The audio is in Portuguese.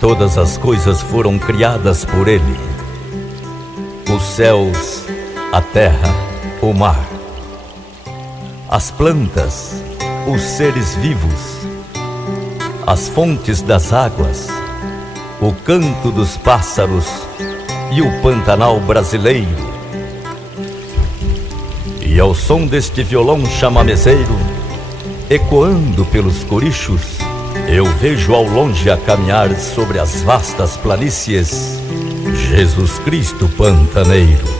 todas as coisas foram criadas por Ele: os céus, a terra, o mar, as plantas, os seres vivos, as fontes das águas, o canto dos pássaros e o Pantanal brasileiro. E ao som deste violão chamamezeiro, ecoando pelos corichos, eu vejo ao longe a caminhar sobre as vastas planícies Jesus Cristo pantaneiro.